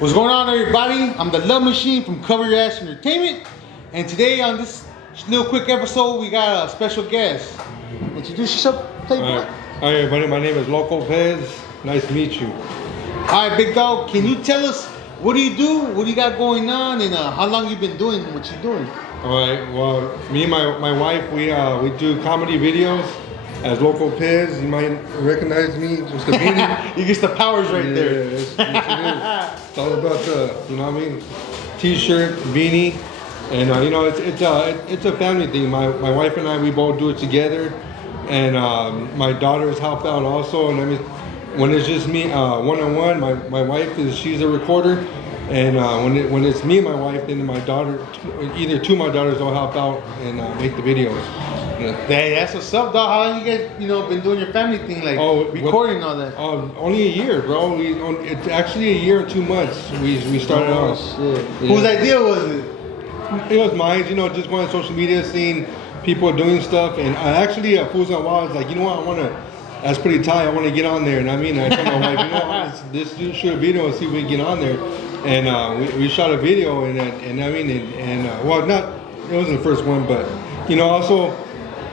What's going on, everybody? I'm the Love Machine from Cover Your Ass Entertainment, and today on this little quick episode, we got a special guest. Introduce yourself, Playboy. Hi, everybody. My name is Loco. Nice to meet you. All right, big dog. Can you tell us what do you do? What do you got going on, and how long you been doing what you're doing? All right. Well, me and my wife, we do comedy videos as Loco Pez. You might recognize me. Just the beanie. You get the powers right there. Yeah, it's all about the, you know what I mean? T-shirt, beanie, and it's a family thing. My wife and I, we both do it together, and my daughters help out also. And I mean, when it's just me one-on-one, my wife she's a recorder. And when it's me and my wife, then my daughter, either two of my daughters will help out and make the videos. Yeah. Hey, that's what's up, dog. How long you guys, been doing your family thing, like recording and all that? Only a year, bro. It's actually a year and 2 months. We started off. Shit. Yeah. Whose idea was it? It was mine. Just going on social media, seeing people doing stuff, and I actually Fools on Wild was like, you know what, that's pretty tight. I want to get on there, and I told my wife, let's shoot a video and see if we can get on there. And we shot a video, and well, it wasn't the first one, but also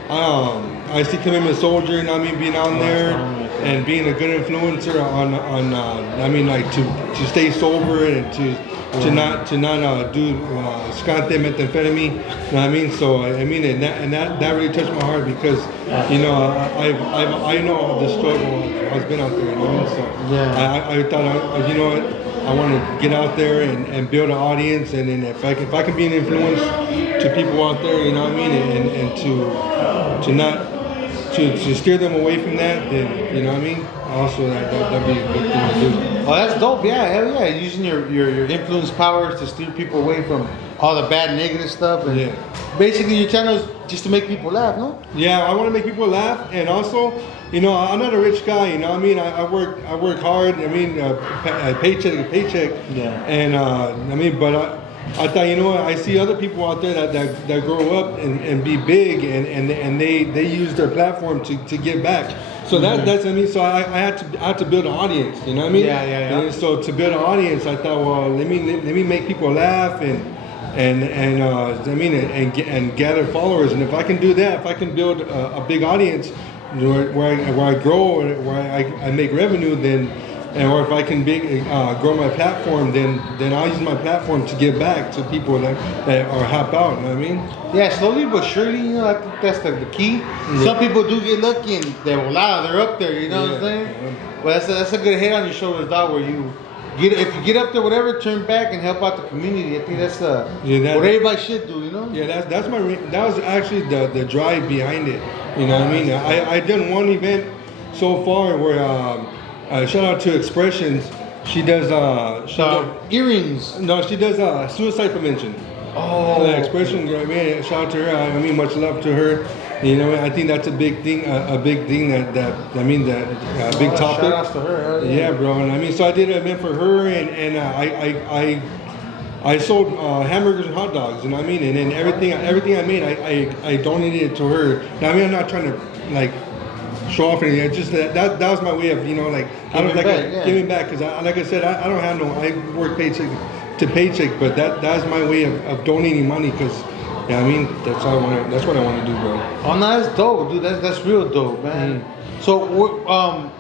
I see Commitment Soldier, being on there and being a good influencer on to stay sober and to not do scante methamphetamine. So and that really touched my heart because I know the struggle has been out there. So yeah. I thought I want to get out there and build an audience, and then if I can be an influence to people out there, and to steer them away from that, then also that'd be a good thing to do. Oh, that's dope. Yeah, hell yeah. Using your influence powers to steer people away from all the bad negative stuff, and basically your channel is just to make people laugh, no? Yeah, I want to make people laugh, and also, I'm not a rich guy. I work hard. Paycheck to paycheck. Yeah. And but I thought, I see other people out there that grow up and be big, and they use their platform to give back. So that's So I had to build an audience. You know what I mean? Yeah. And so to build an audience, I thought, well, let me make people laugh and gather followers. And if I can do that, if I can build a big audience where I grow, where I make revenue, then. Or if I can grow my platform, then I'll use my platform to give back to people that or help out. You know what I mean? Yeah, slowly but surely. I think that's the key. Yeah. Some people do get lucky and they're up there. You know what I'm saying? Yeah. But that's a good head on your shoulders, dog. Where if you get up there, whatever, turn back and help out the community. I think that's what everybody should do. Yeah, that was actually the drive behind it. You know what I mean? I done one event so far where. Shout out to Expressions. She does earrings. No, she does suicide prevention. Oh, Expression. Shout out to her. Much love to her. I think that's a big thing. A big thing that big topic. Shout out to her. Yeah, bro. And so I did an event for her, and I sold hamburgers and hot dogs. And then everything I made, I donated it to her. Now I'm not trying to show off anything. It's just that was my way of giving back, because like I said, I don't have I work paycheck to paycheck, but that's my way of donating money, because that's what I want to do, bro. Oh, no, that's dope, dude. That's real dope, man. So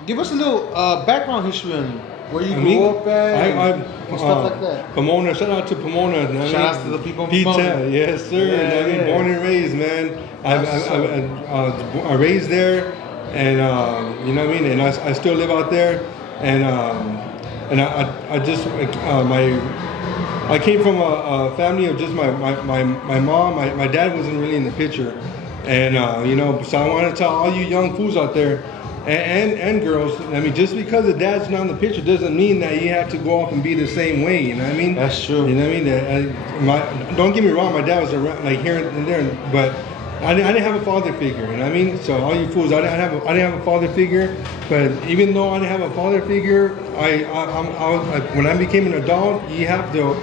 give us a little background history on you. Where you grew up at, and stuff like that. Pomona, shout out to Pomona. Shout out to the people in Pomona. Yes, sir. Yeah. Born and raised, man. I raised there. And and I still live out there, and I came from a family of just my mom. My dad wasn't really in the picture, and so I want to tell all you young fools out there and girls, just because the dad's not in the picture doesn't mean that you have to go off and be the same way. You know what I mean? That's true. You know what I mean? Don't get me wrong, my dad was around, here and there, but I didn't have a father figure, you know what I mean? So all you fools, I didn't have a father figure. But even though I didn't have a father figure, when I became an adult, you have the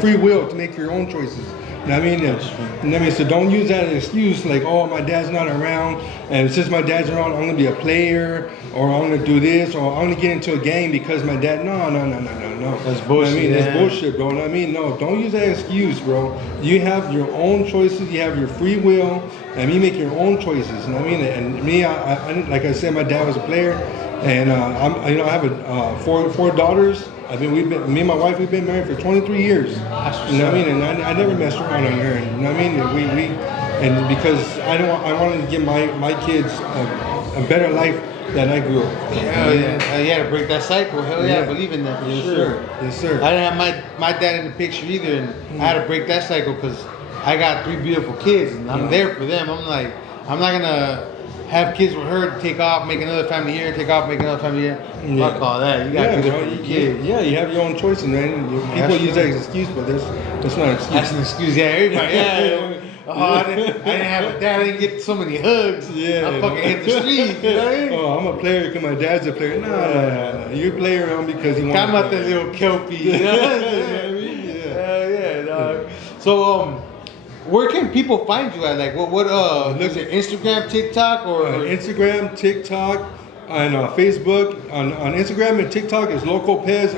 free will to make your own choices. I mean, so don't use that as an excuse like, oh, my dad's not around, and since my dad's around, I'm gonna be a player, or I'm gonna do this, or I'm gonna get into a game because my dad. No. That's bullshit. I mean, that's bullshit, bro. I mean, no, don't use that excuse, bro. You have your own choices. You have your free will, and you make your own choices. And I mean, and me, I like I said, my dad was a player, and I have four daughters. Me and my wife, we've been married for 23 years. You know what I mean? And I never messed around on her. You know what I mean? And because I wanted to give my kids a better life than I grew up. Hell yeah. You had to break that cycle. Hell yeah, I believe in that for yes, sure. Sir. Yes, sir. I didn't have my dad in the picture either, and I had to break that cycle because I got 3 beautiful kids, and I'm there for them. I'm like, I'm not gonna have kids with her, take off, make another family here, take off, make another family here. Yeah. Fuck all that. You gotta do it for your kids. Yeah, you have your own choices, man. People use that as an excuse, but that's not an excuse. That's an excuse, yeah. Everybody, yeah. Oh, I didn't have a dad. I didn't get so many hugs. Yeah, I fucking hit the street. You know what I mean? Oh, I'm a player because my dad's a player. No. You're playing around because you want. Come out that little kelpie. You know what I mean? Yeah. Hell yeah, dog. So, where can people find you at? Like, what is it, Instagram, TikTok, or Instagram, TikTok, and Facebook. On Instagram and TikTok is Loco_Pez_.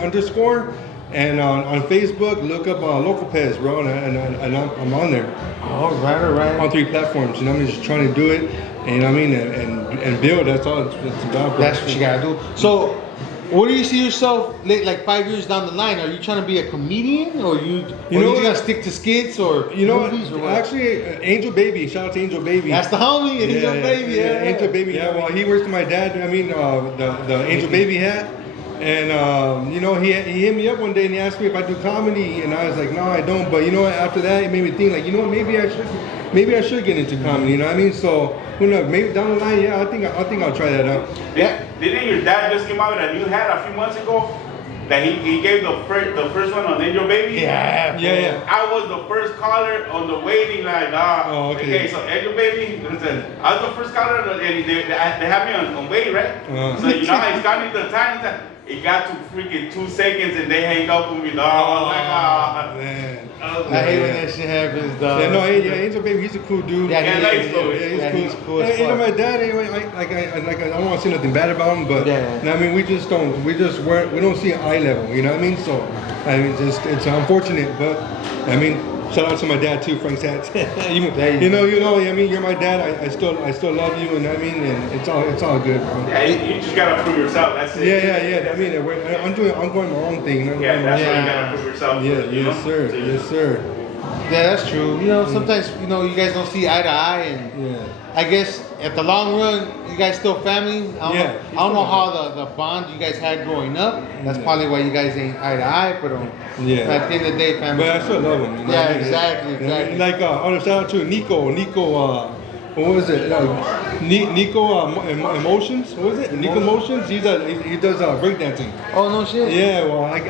And on Facebook, look up Loco_Pez, bro, and I'm on there. All right. On 3 platforms, you know what I mean? Just trying to do it, and you know what I mean, and build. That's all it's about, bro. That's what you gotta do. So, where do you see yourself like 5 years down the line? Are you trying to be a comedian, or you gonna stick to skits or movies? Or what? Actually, Angel Baby. Shout out to Angel Baby. That's the homie, Angel Baby. Yeah, Angel Baby. Yeah, well, he works for my dad. I mean, the Angel Baby hat. And he hit me up one day and he asked me if I do comedy, and I was like, no, I don't. But you know what? After that, it made me think, like, you know what? Maybe I should get into comedy. You know what I mean? So who knows? Maybe down the line, yeah, I think I'll try that out. Yeah. Didn't your dad just came out with a new hat a few months ago? That he gave the first one on Angel Baby? Yeah. I was the first caller on the waiting line. Oh, okay. So Angel Baby, listen, I was the first caller, and they had me on wait, right? So you know how he's counting the time? It got to freaking 2 seconds and they hang up with me, dog. I was like, man. I hate when that shit happens, dog. Angel Baby, he's a cool dude. He's cool. You know, my dad, anyway, I don't want to say nothing bad about him, but I mean, we don't see eye level, you know what I mean? So, I mean, it's unfortunate, but I mean, shout out to my dad too, Frank's hat. you know, I mean, you're my dad. I still love you, and I mean, and it's all good, bro. Yeah, you just gotta prove yourself. That's it. Yeah. I mean, I'm going my own thing. That's what you gotta prove yourself. Yes, sir. Yeah, that's true. You know, sometimes you guys don't see eye to eye, and I guess at the long run, you guys still family. I don't know how the bond you guys had growing up. That's probably why you guys ain't eye to eye, but at the end of the day, family. But I still love him. You know? Exactly. Like, shout out to Nico. What was it? Nico Emotions. What was it? Nico Emotions. He does breakdancing. Oh no shit. Yeah. Well, I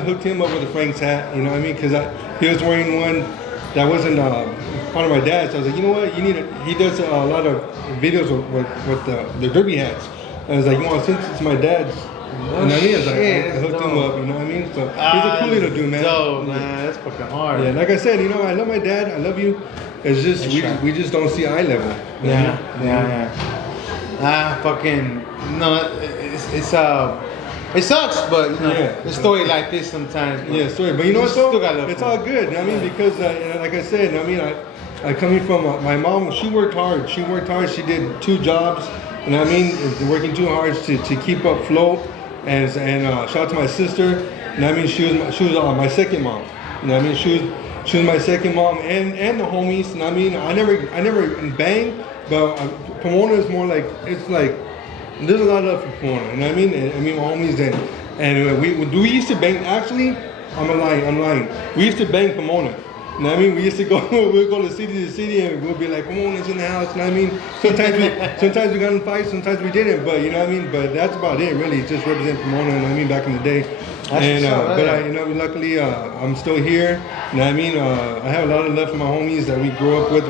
hooked him up with a Frank's hat. You know what I mean? Because he was wearing one that wasn't part of my dad's. So I was like, you know what? He does a lot of videos with the derby hats. I was like, since it's my dad's. You know what I mean? I hooked him up, you know what I mean? So he's a cool little dude, man. Dope, man. That's fucking hard. Yeah, like I said, I love my dad. I love you. It's just we just don't see eye level. Yeah. Fucking no. It sucks, but the story like this sometimes. Yeah, story. But you know what? Though? It's all good. I mean, because like I said, I mean, I coming from my mom. She worked hard. She did 2 jobs. You know what I mean? Working too hard to keep up float. And shout out to my sister. You know what I mean? She was my second mom. You know what I mean? She was my second mom and the homies. You know what I mean? I never banged, but Pomona is more like, it's like, there's a lot of love for Pomona. You know what I mean? I mean, my homies and we used to bang. Actually, I'm lying. We used to bang Pomona. You know what I mean? We used to go, we'd go to city and we'll be like, Pomona's in the house. You know what I mean? Sometimes we got in fights, sometimes we didn't. But you know what I mean? But that's about it, really. Just represent Pomona. You know what I mean? Back in the day. Luckily, I'm still here. You know what I mean? I have a lot of love for my homies that we grew up with.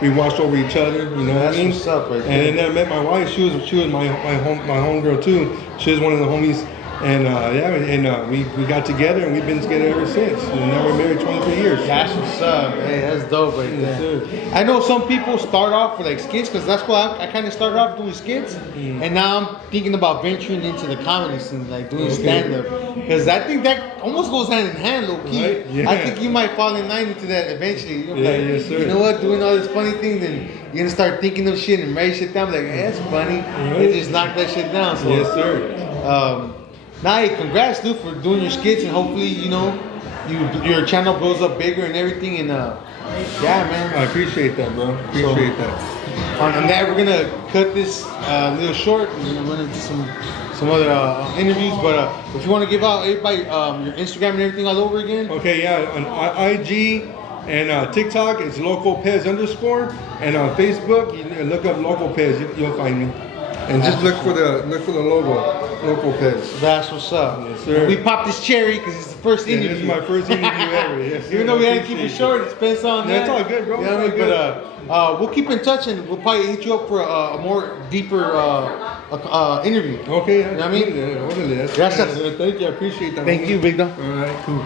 We watched over each other. You know what I mean? What's up right there. And then I met my wife. She was my homegirl too. She was one of the homies And we got together and we've been together ever since. And now we're married 23 years. That's what's up. Hey, that's dope right there. I know some people start off with like skits because that's what I kind of started off doing skits, and now I'm thinking about venturing into the comedy scene, like doing stand up, because I think that almost goes hand in hand, low key. Right? Yeah. I think you might fall in line into that eventually. You're Yeah, like, yes, sir. You know what? Doing all this funny thing, then you're gonna start thinking of shit and write shit down. Like, hey, that's funny. They just knock that shit down. So, Yes, sir. Nah, hey, congrats, dude, for doing your skits, and hopefully, you know, your channel blows up bigger and everything. And yeah, man. I appreciate that, bro. Appreciate that. On that, we're gonna cut this little short, and we're gonna do some other interviews. But if you want to give out everybody your Instagram and everything all over again. Okay, yeah. On IG and TikTok, it's Loco Pez _. And on Facebook, you look up Loco Pez. You'll find me. And just look for the logo, Loco Pez. That's what's up. Yes, sir. We popped this cherry because it's the first interview. This is my first interview ever. Yes, sir. Even though we had to keep it short, it spends on that. That's all good, bro. You know what I mean? But we'll keep in touch and we'll probably hit you up for a more deeper interview. Okay. You know what I mean? Gracias. Thank you. I appreciate that. Thank you, big dog. All right, cool.